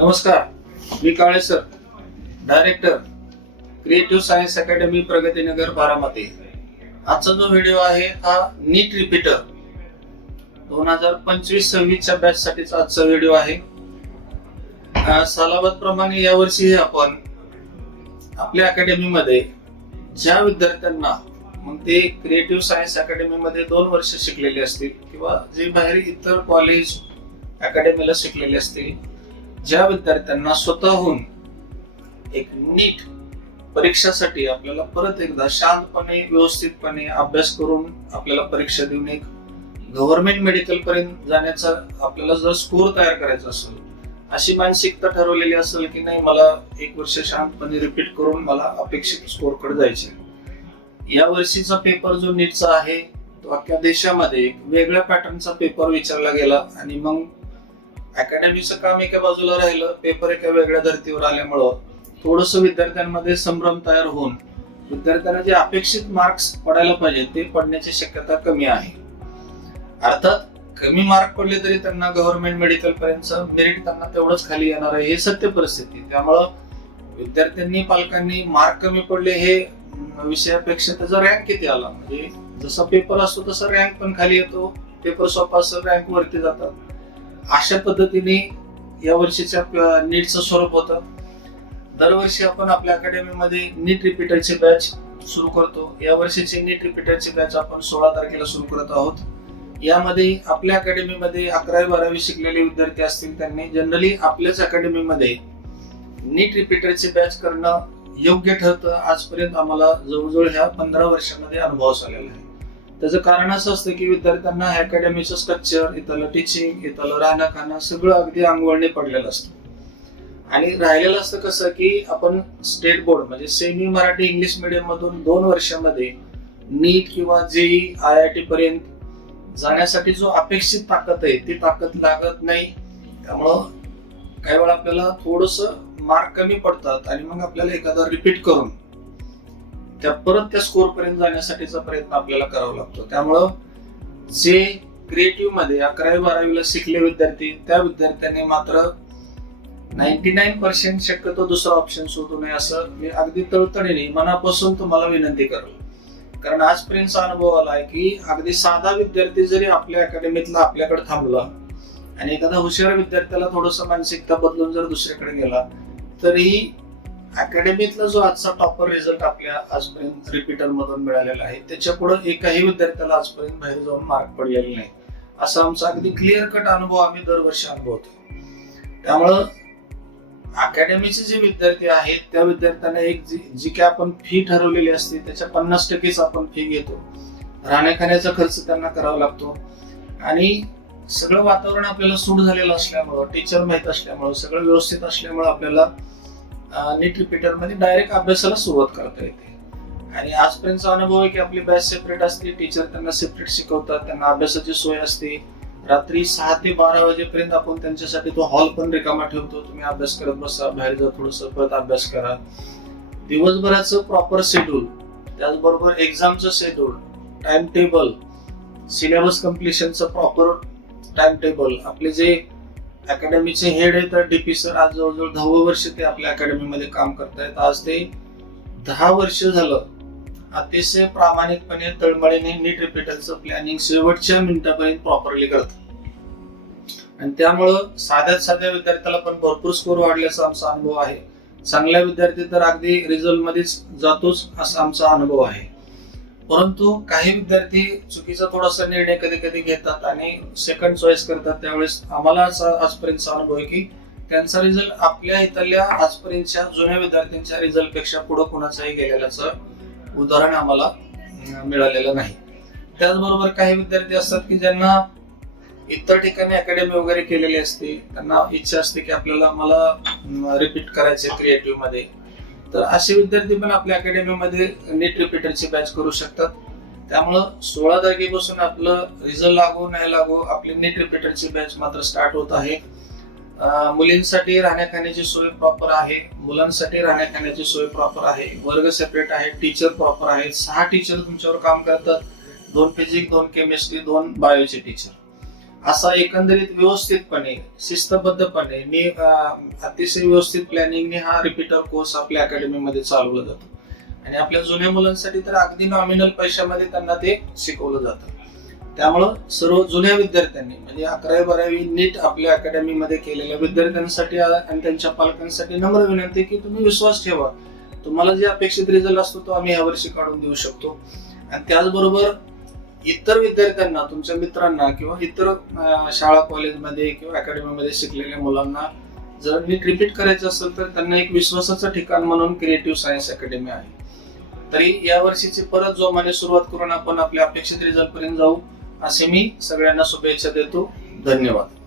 नमस्कार मी Kale sir director creative science academy Pragatinagar Baramati. आजचा जो व्हिडिओ आहे हा नीट रिपीटर दोन हजार पंचवीस सव्वीसच्या बॅच साठीचा आजचा व्हिडिओ आहे. अं, सालाबाद प्रमाणे यावर्षी आपण आपल्या अकॅडमीमध्ये ज्या विद्यार्थ्यांना मग ते क्रिएटिव्ह सायन्स अकॅडमीमध्ये दोन वर्ष शिकलेले असतील किंवा जे बाहेर इतर कॉलेज अकॅडमीला शिकलेले असतील ज्या विद्यार्थ्यांना स्वतःहून एक नीट परीक्षासाठी आपल्याला परत एकदा शांतपणे व्यवस्थितपणे अभ्यास करून आपल्याला परीक्षा देऊन एक गव्हर्नमेंट मेडिकल पर्यंत जाण्याचा आपल्याला जर स्कोर तयार करायचा असेल अशी मानसिकता ठरवलेली असेल की नाही मला एक वर्ष शांतपणे रिपीट करून मला अपेक्षित स्कोरकडे जायचे या वर्षीचा पेपर जो नीटचा आहे तो अख्ख्या देशामध्ये एक वेगळ्या पॅटर्नचा पेपर विचारला गेला आणि मग अकॅडमीचं काम एका बाजूला राहिलं पेपर एका वेगळ्या धर्तीवर आल्यामुळं थोडस विद्यार्थ्यांमध्ये संभ्रम तयार होऊन विद्यार्थ्यांना जे अपेक्षित मार्क्स पडायला पाहिजे ते पडण्याची शक्यता कमी आहे. अर्थात कमी मार्क पडले तरी त्यांना गव्हर्नमेंट मेडिकल पर्यंतचं मेरिट त्यांना तेवढंच खाली येणार आहे हे सत्य परिस्थिती त्यामुळं विद्यार्थ्यांनी पालकांनी मार्क कमी पडले हे विषयापेक्षा त्याचा रँक किती आला? म्हणजे जसा पेपर असतो तसा रँक पण खाली येतो पेपर सोपा असं रँक वरती जातात. अशा पद्धतीने या वर्षीच्या नीटचं स्वरूप होतं. दरवर्षी आपण आपल्या अकॅडमीमध्ये नीट रिपीटरची बॅच सुरू करतो. या वर्षीची नीट रिपीटरची बॅच आपण सोळा तारखेला सुरू करत आहोत. यामध्ये आपल्या अकॅडमीमध्ये अकरावी बारावी शिकलेले विद्यार्थी असतील त्यांनी जनरली आपल्याच अकॅडमीमध्ये नीट रिपीटरची बॅच करणं योग्य ठरतं. आजपर्यंत आम्हाला जवळजवळ ह्या पंधरा वर्षामध्ये अनुभव आलेला आहे. त्याचं कारण असं असतं की विद्यार्थ्यांना अकॅडमीचं स्ट्रक्चर इथलं टीचिंग इथलं राहणं खाणं सगळं अगदी अंगवळणी पडलेलं असतं. आणि राहिलेलं असतं कसं की आपण स्टेट बोर्ड म्हणजे सेमी मराठी इंग्लिश मिडियम मधून दोन वर्षामध्ये नीट किंवा जेई आय आय टी पर्यंत जाण्यासाठी जो अपेक्षित ताकद आहे ती ताकद लागत नाही. त्यामुळं काही वेळा आपल्याला थोडस मार्क कमी पडतात आणि मग आपल्याला एखादा रिपीट करून त्या परत त्या स्कोर पर्यंत जाण्यासाठीचा प्रयत्न आपल्याला करावा लागतो. त्यामुळं जे क्रिएटिव्हमध्ये अकरावी बारावीला शिकले विद्यार्थी त्या विद्यार्थ्यांनी मात्र नाईन्टी नाईन पर्सेंट शक्यतो दुसरा ऑप्शन शोधू नये असं मी अगदी तळतळीने मनापासून तुम्हाला विनंती करेल कारण आजपर्यंतचा अनुभव आला आहे की अगदी साधा विद्यार्थी जरी आपल्या अकॅडमीतला आपल्याकडे थांबला आणि एखादा हुशार विद्यार्थ्याला थोडस मानसिकता बदलून जर दुसरीकडे गेला तरीही अकॅडमीतला जो आजचा टॉपर रिझल्ट आपल्या आजपर्यंत रिपीटर मधून मिळालेला आहे त्याच्या पुढे एकाही विद्यार्थ्याला आजपर्यंत बाहेर जाऊन मार्क पडलेला नाही. असा आमचा अगदी क्लिअर कट अनुभव आम्ही दरवर्षी अनुभवतो त्यामुळं अकॅडमीचे जे विद्यार्थी आहेत त्या विद्यार्थ्यांना एक जी जी काय आपण फी ठरवलेली असते त्याच्या पन्नास टक्केच आपण फी घेतो. राहण्या खाण्याचा खर्च त्यांना करावा लागतो. आणि सगळं वातावरण आपल्याला सूट झालेलं असल्यामुळं टीचर माहीत असल्यामुळं सगळं व्यवस्थित असल्यामुळं आपल्याला नीट रिपीटरमध्ये डायरेक्ट अभ्यासाला सुरुवात करता येते. आणि आजपर्यंतचा अनुभव आहे की आपली बॅच सेपरेट असते टीचर त्यांना सेपरेट शिकवतात त्यांना अभ्यासाची सोय असते. रात्री सहा ते बारा वाजेपर्यंत आपण त्यांच्यासाठी तो हॉल पण रिकामा ठेवतो. तुम्ही अभ्यास करत बसा बाहेर जा थोडस परत अभ्यास करा. दिवसभराचं प्रॉपर शेड्यूल त्याचबरोबर एक्झामचं शेड्यूल टाइम टेबल सिलेबस कम्प्लिशनचं प्रॉपर टाइम टेबल आपले जे अकॅडमीचे हेड आहेत तर डीपी सर आज जवळजवळ दहावं वर्ष ते आपल्या अकॅडमीमध्ये काम करतायत. आज ते दहा वर्ष झालं. अतिशय प्रामाणिकपणे तळमळीने नीट रिपीटरचं प्लॅनिंग शेवटच्या मिनिटापर्यंत प्रॉपरली करत आणि त्यामुळं साध्यात साध्या विद्यार्थ्याला पण भरपूर स्कोर वाढल्याचा आमचा अनुभव आहे. चांगल्या विद्यार्थी तर अगदी रिझल्ट मध्येच जातोच असा आमचा अनुभव आहे. परंतु काही विद्यार्थी चुकीचा थोडासा निर्णय कधी कधी घेतात आणि सेकंड चॉईस करतात. त्यावेळेस आम्हाला असा आजपर्यंतचा अनुभव आहे की त्यांचा रिझल्ट आपल्या इथल्या आजपर्यंतच्या जुन्या विद्यार्थ्यांच्या रिझल्टपेक्षा पुढे कुणाचाही गेलेल्याचं उदाहरण आम्हाला मिळालेलं नाही. त्याचबरोबर काही विद्यार्थी असतात की ज्यांना इतर ठिकाणी अकॅडमी वगैरे केलेली असते त्यांना इच्छा असते की आपल्याला मला रिपीट करायचे क्रिएटिव्हमध्ये. तर असे विद्यार्थी पण आपल्या अकॅडमीमध्ये नीट रिपीटरची बॅच करू शकतात. त्यामुळं सोळा तारखेपासून आपलं रिझल्ट लागू नाही लागू आपली नीट रिपीटरची बॅच मात्र स्टार्ट होत आहे. मुलींसाठी राहण्याखाण्याची सोय प्रॉपर आहे. मुलांसाठी राहण्याखाण्याची सोय प्रॉपर आहे. वर्ग सेपरेट आहे टीचर प्रॉपर आहेत. सहा टीचर तुमच्यावर काम करतात. दोन फिजिक्स दोन केमिस्ट्री दोन बायोचे टीचर असा एकंदरीत व्यवस्थितपणे शिस्तबद्धपणे मी अतिशय व्यवस्थित प्लॅनिंगने हा रिपीटर कोर्स आपल्या अकॅडमीमध्ये चालवला जातो. आणि आपल्या जुन्या मुलांसाठी तर अगदी नॉमिनल पैशामध्ये त्यांना ते शिकवलं जातं. त्यामुळं सर्व जुन्या विद्यार्थ्यांनी म्हणजे अकरावी बारावी नीट आपल्या अकॅडमीमध्ये केलेल्या विद्यार्थ्यांसाठी आणि त्यांच्या पालकांसाठी नम्र विनंती की तुम्ही विश्वास ठेवा. तुम्हाला जे अपेक्षित रिझल्ट असतो तो आम्ही यावर्षी काढून देऊ शकतो. आणि त्याचबरोबर इतर विद्यार्थ्यांना तुमच्या मित्रांना किंवा इतर शाळा कॉलेजमध्ये किंवा अकॅडमीमध्ये शिकलेल्या मुलांना जर नीट रिपीट करायचं असेल तर त्यांना एक विश्वासाचं ठिकाण म्हणून क्रिएटिव्ह सायन्स अकॅडमी आहे. तरी या वर्षीची परत जोमाने सुरुवात करून आपण आपल्या अपेक्षित रिझल्ट पर्यंत जाऊ असे मी सगळ्यांना शुभेच्छा देतो. धन्यवाद.